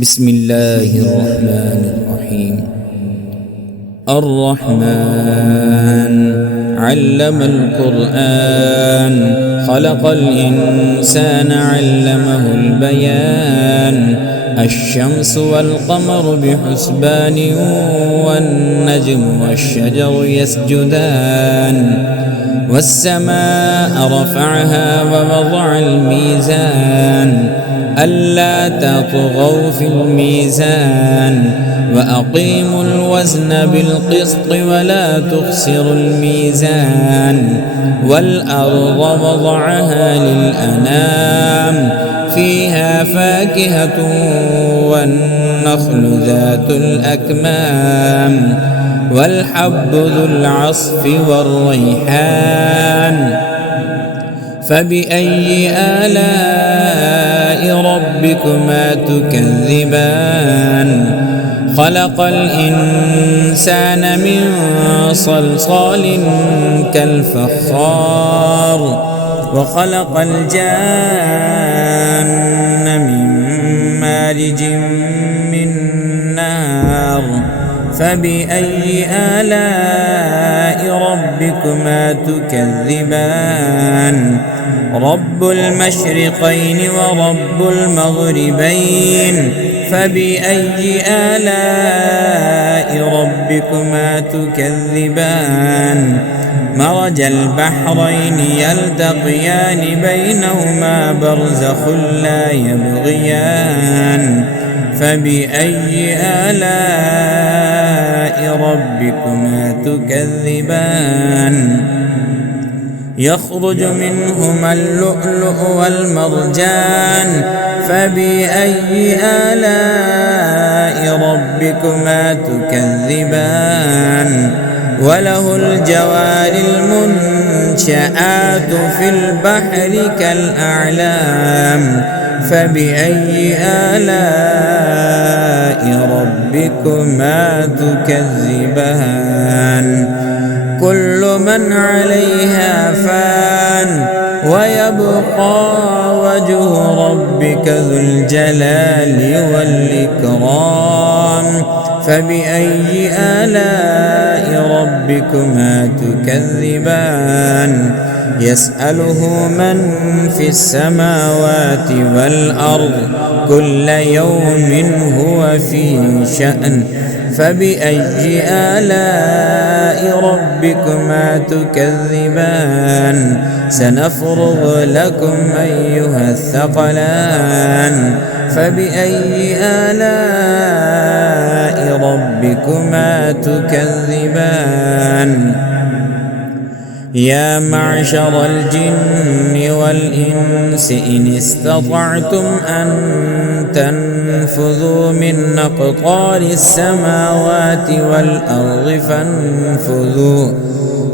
بسم الله الرحمن الرحيم. الرحمن علم القرآن، خلق الإنسان علمه البيان. الشمس والقمر بحسبان، والنجم والشجر يسجدان. والسماء رفعها ووضع الميزان، ألا تطغوا في الميزان، وأقيموا الوزن بالقسط ولا تخسروا الميزان. والأرض وضعها للأنام، فيها فاكهة والنخل ذات الأكمام، والحب ذو العصف والريحان. فبأي آلاء ربكما تكذبان؟ خلق الإنسان من صلصال كالفخار، وخلق الجان من مارج من نار. فبأي آلاء ربكما تكذبان؟ رب المشرقين ورب المغربين، فبأي آلاء ربكما تكذبان؟ مرج البحرين يلتقيان، بينهما برزخ لا يبغيان. فبأي آلاء ربكما تكذبان؟ يخرج منهما اللؤلؤ والمرجان، فبأي آلاء ربكما تكذبان؟ وله الجوار المنشآت في البحر كالأعلام، فبأي آلاء ربكما تكذبان؟ كل من عليها فان، ويبقى وجه ربك ذو الجلال والإكرام. فبأي آلاء ربكما تكذبان؟ يسأله من في السماوات والأرض، كل يوم هو في شأن. فبأي آلاء ربكما تكذبان؟ سنفرغ لكم أيها الثقلان. فبأي آلاء ربكما تكذبان؟ يا معشر الجن والإنس، إن استطعتم أن تنفذوا من أقطار السماوات والأرض فانفذوا،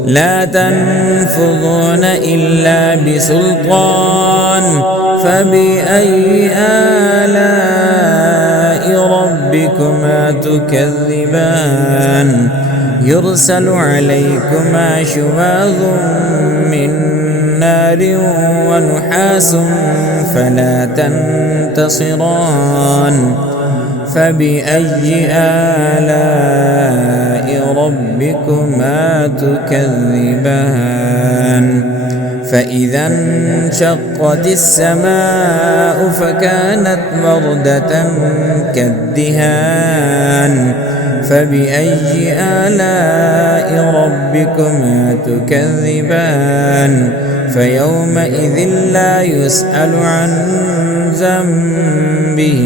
لا تنفذون إلا بسلطان. فبأي آلاء ربكما تكذبان؟ يرسل عليكما شواظ من نار ونحاس فلا تنتصران. فبأي آلاء ربكما تكذبان؟ فإذا انشقت السماء فكانت وردة كالدهان. فبأي آلاء ربكما تكذبان؟ فيومئذ لا يسأل عن ذنبه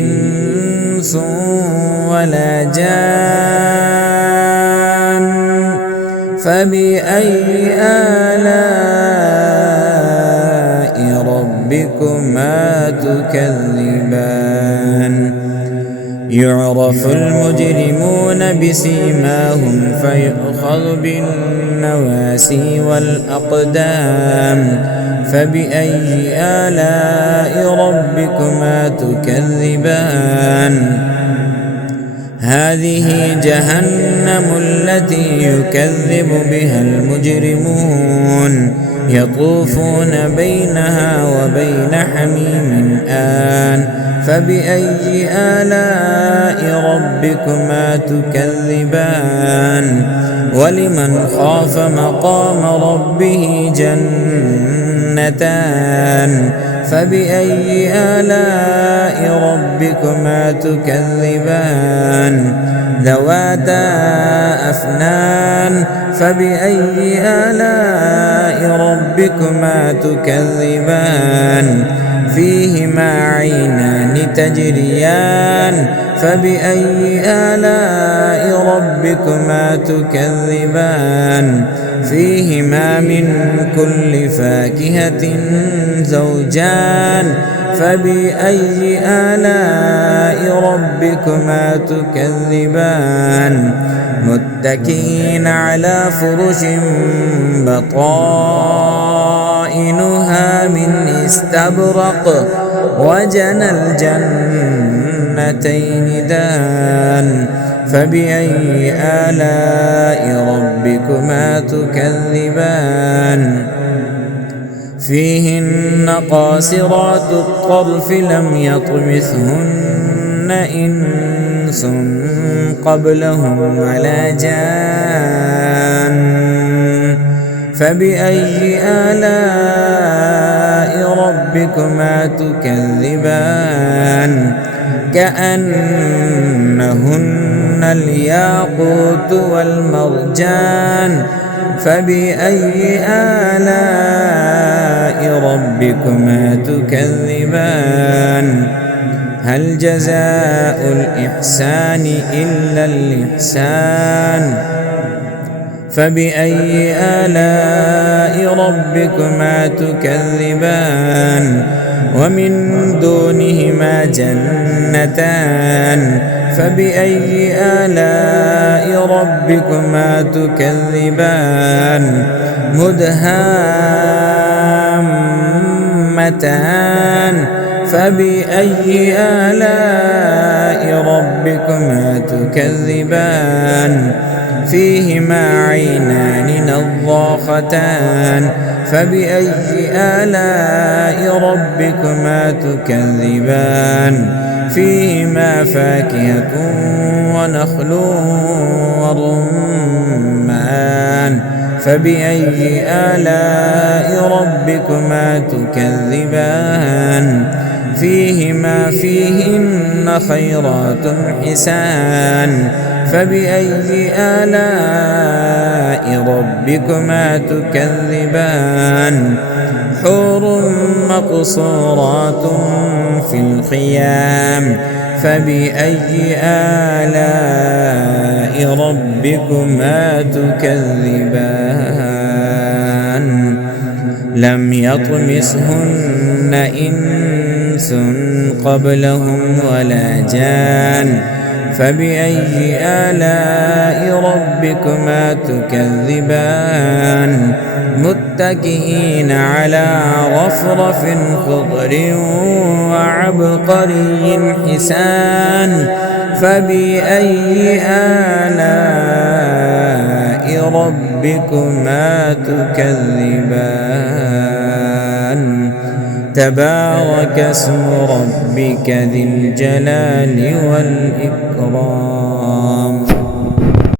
إنس ولا جان. فبأي آلاء ربكما تكذبان؟ يعرف المجرمون بسيماهم، فيؤخذ بالنواسي والأقدام. فبأي آلاء ربكما تكذبان؟ هذه جهنم التي يكذب بها المجرمون يطوفون بينها وبين حميم آن فبأي آلاء ربكما تكذبان ولمن خاف مقام ربه جنتان فبأي آلاء ربكما تكذبان ذواتا أفنان فبأي آلاء ربكما تكذبان فيهما عينان تجريان فبأي آلاء ربكما تكذبان فيهما من كل فاكهة زوجان فبأي آلاء ربكما تكذبان متكئين على فرش بطائنها من استبرق وجنى الجنتين دان فبأي آلاء ربكما تكذبان فيهن قاصرات الطرف لم يطمثهن إنس قبلهم ولا جان فبأي آلاء ربكما تكذبان كأنهن الياقوت والمرجان فبأي آلاء ربكما تكذبان هل جزاء الإحسان إلا الإحسان فبأي آلاء ربكما تكذبان ومن دونهما جنتان فبأي آلاء ربكما تكذبان مدهامتان فبأي آلاء ربكما تكذبان فيهما عينان نضاختان فبأي آلاء ربكما تكذبان فيهما فاكهة ونخل ورمان فبأي آلاء ربكما تكذبان فيهن خيرات حسان فبأي آلاء ربكما تكذبان حور مقصورات في الخيام فبأي آلاء ربكما تكذبان لم يطمثهن إنس قبلهم ولا جان فبأي آلاء ربكما تكذبان متكئين على رفرف خضر وعبقري حسان فبأي آلاء ربكما تكذبان تبارك اسم ربك ذي الجلال والإكرام.